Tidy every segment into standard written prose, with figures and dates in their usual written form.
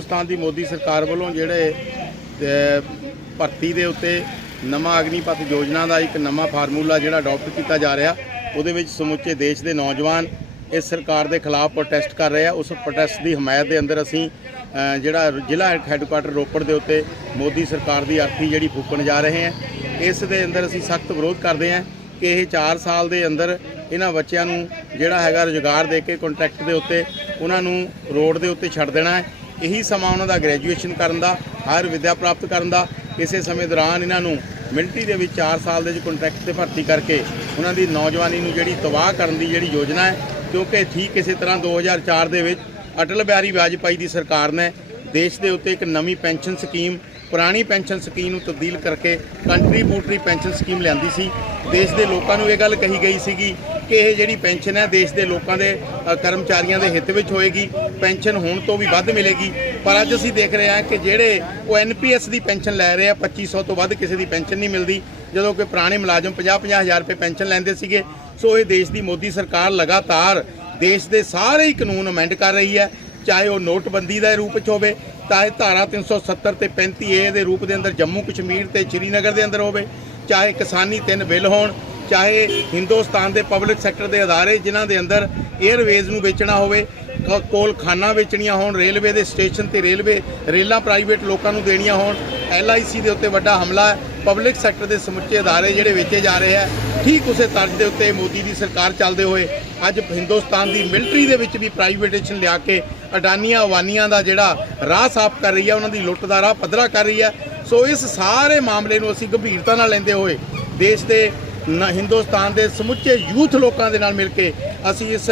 हिंदुस्तान की मोदी सरकार वालों जिहड़े भर्ती के उत्ते नवा अग्निपथ योजना का एक नवा फार्मूला जिहड़ा अडॉप्ट किया जा रहा, उहदे विच समुचे देश के नौजवान इस सरकार के खिलाफ प्रोटेस्ट कर रहे हैं। उस प्रोटेस्ट की हमायत के अंदर असीं जिहड़ा जिला हैडकुआटर रोपड़ के उत्ते मोदी सरकार की अर्थी जिहड़ी फूकण जा रहे हैं। इस दे अंदर असीं सख्त विरोध करते हैं कि यह 4 साल के अंदर इन्हां बच्चों नूं जिहड़ा हैगा रोजगार दे के कॉन्ट्रैक्ट के उत्ते उन्हां नूं रोड के उत्ते छड्ड देना है। यही समा उन्हां दा ग्रैजुएशन करन दा, हायर विद्या प्राप्त करन दा। इसे समय दौरान इन्हां नूं मिलटरी दे विच 4 साल के कॉन्ट्रैक्ट से भर्ती करके उन्हां दी नौजवानी नूं जिहड़ी तबाह करन दी जिहड़ी योजना है। क्योंकि ठीक इस तरह 2004 ਦੇ ਵਿੱਚ अटल बिहारी वाजपेयी की सरकार ने देश के उत्ते एक नवी पेंशन स्कीम पुरानी पेंशन स्कीम में तब्दील करके कंट्रीब्यूटरी पेंशन स्कीम लियांदी सी। देश के लोगों को यह गल कही गई सी कि यह जिहड़ी पेंशन है देश के लोगों के कर्मचारियों के हित में होएगी, पेंशन होने तो भी वध मिलेगी। पर अज असीं देख रहे हैं कि जिहड़े वो NPS की पेंशन लै रहे हैं 2500 तो वध किसी की पेंशन नहीं मिलती, जदों कि पुराने मुलाजम 50-50 हज़ार रुपये पेंशन लैंदे सीगे। सो ये देश की मोदी सरकार लगातार देश के सारे ही कानून अमेंड कर रही है, चाहे वह नोटबंदी के रूप हो, चाहे धारा 370 ते 35A के रूप के अंदर जम्मू कश्मीर ते श्रीनगर के अंदर हो, चाहे किसानी 3 बिल होण, चाहे हिंदुस्तान के पब्लिक सैक्टर के अदारे जिन्हां दे अंदर एयरवेज़ नूं बेचना होवे, कोल खाना बेचणियां होण, रेलवे के स्टेशन ते रेलां प्राइवेट लोगों नूं देणियां होण, LIC के उत्ते वड्डा हमला है। पब्लिक सैक्टर के समुचे अदारे जिहड़े वेचे जा रहे हैं, ठीक उस तर्ज के उत्ते मोदी की सरकार चलते हुए अज हिंदुस्तान की मिलटरी के विच भी प्राइवेटेशन लिया के अडानिया अवानिया का जिहड़ा राह साफ कर रही है, उन्होंने लुट का राह पद्धरा कर रही है। सो इस सारे मामले नूं असीं गंभीरता नाल लैंदे होए देश के हिंदुस्तान के समुचे यूथ लोगों के नाल मिल के असीं इस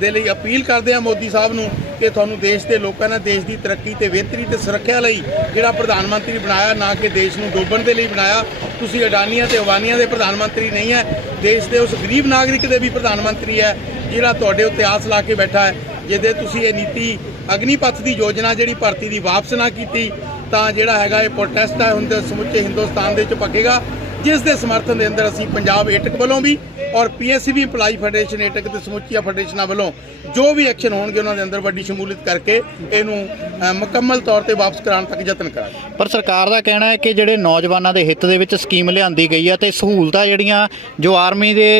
दे लई अपील करते हैं मोदी साहब नूं कि तुहानूं देश के लोगों ने देश की तरक्की ते बेहतरी ते सुरक्षा लई जिहड़ा प्रधानमंत्री बनाया, ना कि देश नूं डोबण दे लई बनाया। तुसीं अडानिया ते अवानिया दे प्रधानमंत्री नहीं है, देश के उस गरीब नागरिक के भी प्रधानमंत्री है जिहड़ा तुहाडे उत्ते आस ला के बैठा है। जे तुसीं ये नीति अग्निपथ की योजना जिहड़ी भर्ती की वापस ना की तां जिहड़ा हैगा ये प्रोटेस्ट है हुण समुचे हिंदुस्तान दे विच पक्केगा, जिस दे समर्थन के अंदर असीं पंजाब एटक वालों भी और PSCB एम्पलाई फेडरेशन एटक ते समुचिया फेडरेशनां वालों जो भी एक्शन होणगे उन्हां दे अंदर वड्डी शमूलियत करके इहनूं मुकम्मल तौर पर वापस कराउण तक यतन करांगे। पर सरकार का कहना है कि जिहड़े नौजवानों के हित दे विच स्कीम लिआंदी गई है ते सहूलतां जिहड़ियां जो आर्मी दे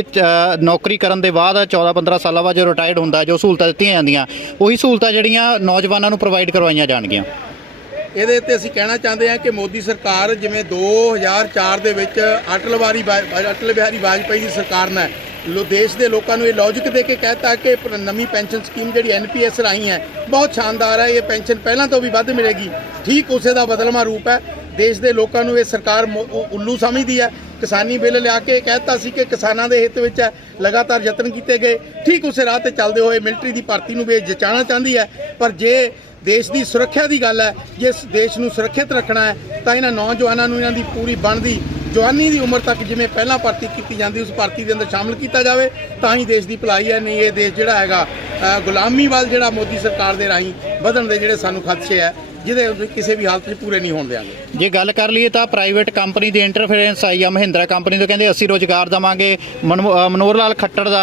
नौकरी करन दे बाद 14-15 साल बाद जो रिटायर्ड हुंदा जो सहूलतां दित्तियां जांदियां उही सहूलतां जिहड़ियां नौजवानों नूं प्रोवाइड करवाईयां जाणगीਆਂ। ਇਹਦੇ ਉੱਤੇ ਅਸੀਂ ਕਹਿਣਾ ਚਾਹੁੰਦੇ ਹਾਂ ਕਿ ਮੋਦੀ ਸਰਕਾਰ ਜਿਵੇਂ 2004 ਦੇ ਵਿੱਚ ਅਟਲ ਬਿਹਾਰੀ ਵਾਜਪੇਈ ਦੀ ਸਰਕਾਰ ਨੇ देश के लोगों को ये लॉजिक दे के कहता कि नवी पेंशन स्कीम जी NPS राही है बहुत शानदार है, ये पेंशन पहला तो भी वध मिलेगी। ठीक उसे का बदलवा रूप है। देश के लोगों को ये सरकार उल्लू समझती है। किसानी बिल लिया के कहता सी कि किसानों के हित में लगातार यतन किए गए, ठीक उस राह पर चलते हुए मिलटरी की भर्ती में भी जचाना चाहती है। पर जे देश की सुरक्षा की गल है, जिस देश को सुरक्षित रखना है तो इन्होंने नौजवानों इन्हों की पूरी बनती जवानी की उम्र तक जिमें पहला भर्ती की जाती उस भर्ती के अंदर शामिल किया जाए तो ही देश की भलाई है। नहीं ये देश जोड़ा है गुलामी वाल जो मोदी सरकार के राही बढ़न के जोड़े सानू खदशे है जिहदे किसी भी हालत में पूरे नहीं होने देंगे। जे गल कर लीए तो प्राइवेट कंपनी की इंटरफेरेंस आई है, महिंद्रा कंपनी तो कहते असी रोजगार देवांगे। मनोहर लाल खट्टर का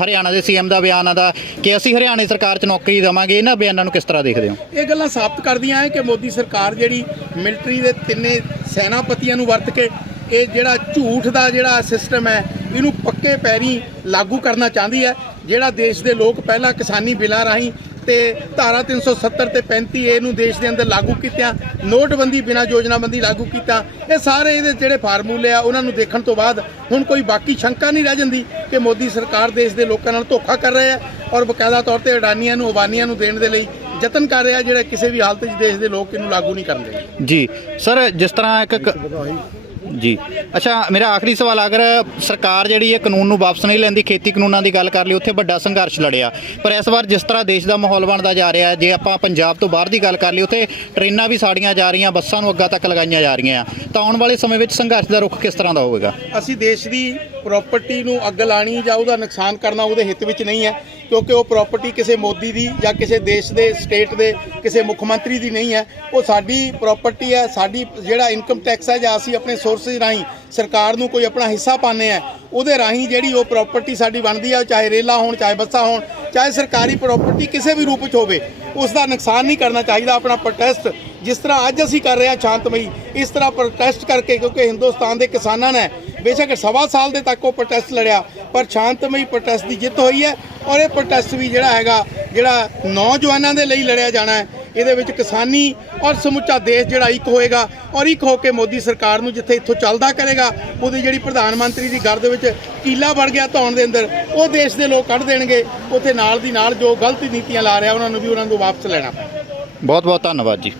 हरियाणा के CM का बयान आता कि असी हरियाणा सरकार च नौकरी देवांगे। इन्हां बयानों किस तरह देखते हो? ये गल्लां साबित करदियां है कि मोदी सरकार जिहड़ी मिलटरी के तिन्ने सैनापतियों नूं वरत के ये जिहड़ा झूठ का जिहड़ा सिस्टम है इनू पक्के पैरी लागू करना चाहती है। जिहड़ा देश के लोग पहला किसानी बिलां राही ते धारा 370 ते 35A नूं देश के अंदर लागू किया, नोटबंदी बिना योजनाबंदी लागू किया, ये सारे ये जिहड़े फार्मूले आ उन्होंने देखण तो बाद हुण कोई बाकी शंका नहीं रह जाती कि मोदी सरकार देश के लोगों नाल धोखा कर रहे हैं और बकायदा तौर पर अडानिया नूं अवानिया नूं देण दे लई यतन कर रहा जिहड़ा किसी भी हालत में देश के लोग इनू लागू नहीं करते। जी सर, जिस तरह एक जी अच्छा मेरा आखिरी सवाल, अगर सरकार जी है कानून नूं वापस नहीं लैंदी, खेती कानूनों की गल कर ली उत्थे बड़ा संघर्ष लड़िया, पर इस बार जिस तरह देश का माहौल बनता जा रहा है, जे आपां पंजाब तो बाहर की गल कर ली उत्थे ट्रेनां भी साड़ियां जा रही, बसां नूं अग्गां तक लगाईयां जा रही हैं, तो आने वाले समय में संघर्ष का रुख किस तरह का होगा? असीं देश की प्रॉपर्टी नूं अग लाणी जां उहदा नुकसान करना उहदे हित विच नहीं है, क्योंकि वो प्रॉपर्टी किसी मोदी की या किसी देश के स्टेट के किसी मुख्यमंत्री की नहीं है, वो साडी प्रॉपर्टी है, साडी जिहड़ा इनकम टैक्स है जां असीं अपने सोर्सिस राही ਸਰਕਾਰ ਨੂੰ ਕੋਈ ਆਪਣਾ ਹਿੱਸਾ ਪਾਉਂਦੇ ਆ, ਉਹਦੇ ਰਾਹੀਂ ਜਿਹੜੀ ਉਹ ਪ੍ਰਾਪਰਟੀ ਸਾਡੀ ਬਣਦੀ ਆ, ਚਾਹੇ ਰੇਲਾਂ ਹੋਣ, ਚਾਹੇ ਬੱਸਾਂ ਹੋਣ, ਚਾਹੇ ਸਰਕਾਰੀ ਪ੍ਰਾਪਰਟੀ ਕਿਸੇ ਵੀ ਰੂਪ 'ਚ ਹੋਵੇ, ਉਸ ਦਾ ਨੁਕਸਾਨ ਨਹੀਂ ਕਰਨਾ ਚਾਹੀਦਾ। ਆਪਣਾ ਪ੍ਰੋਟੈਸਟ ਜਿਸ ਤਰ੍ਹਾਂ ਅੱਜ ਅਸੀਂ ਕਰ ਰਹੇ ਹਾਂ ਸ਼ਾਂਤਮਈ, ਇਸ ਤਰ੍ਹਾਂ ਪ੍ਰੋਟੈਸਟ ਕਰਕੇ, ਕਿਉਂਕਿ ਹਿੰਦੁਸਤਾਨ ਦੇ ਕਿਸਾਨਾਂ ਨੇ ਬੇਸ਼ੱਕ ਸਵਾ ਸਾਲ ਦੇ ਤੱਕ ਉਹ ਪ੍ਰੋਟੈਸਟ ਲੜਿਆ, ਪਰ ਸ਼ਾਂਤਮਈ ਪ੍ਰੋਟੈਸਟ ਦੀ ਜਿੱਤ ਹੋਈ ਹੈ। ਔਰ ਇਹ ਪ੍ਰੋਟੈਸਟ ਵੀ ਜਿਹੜਾ ਹੈਗਾ, ਜਿਹੜਾ ਨੌਜਵਾਨਾਂ ਦੇ ਲਈ ਲੜਿਆ ਜਾਣਾ ਹੈ, ਇਹਦੇ ਵਿੱਚ ਕਿਸਾਨੀ ਔਰ ਸਮੁੱਚਾ ਦੇਸ਼ ਜਿਹੜਾ ਇੱਕ ਹੋਏਗਾ ਔਰ ਇੱਕ ਹੋ ਕੇ ਮੋਦੀ ਸਰਕਾਰ ਨੂੰ ਜਿੱਥੇ ਇੱਥੋਂ ਚੱਲਦਾ ਕਰੇਗਾ, ਉਹਦੀ ਜਿਹੜੀ ਪ੍ਰਧਾਨ ਮੰਤਰੀ ਦੀ ਘਰ ਦੇ ਵਿੱਚ ਕੀਲਾ ਵੜ ਗਿਆ ਧੌਣ ਦੇ ਅੰਦਰ, ਉਹ ਦੇਸ਼ ਦੇ ਲੋਕ ਕੱਢ ਦੇਣਗੇ। ਉੱਥੇ ਨਾਲ ਦੀ ਨਾਲ ਜੋ ਗਲਤ ਨੀਤੀਆਂ ਲਾ ਰਿਹਾ ਉਹਨਾਂ ਨੂੰ ਵੀ ਉਹਨਾਂ ਨੂੰ ਵਾਪਸ ਲੈਣਾ ਪੈਣਾ। ਬਹੁਤ ਬਹੁਤ ਧੰਨਵਾਦ ਜੀ।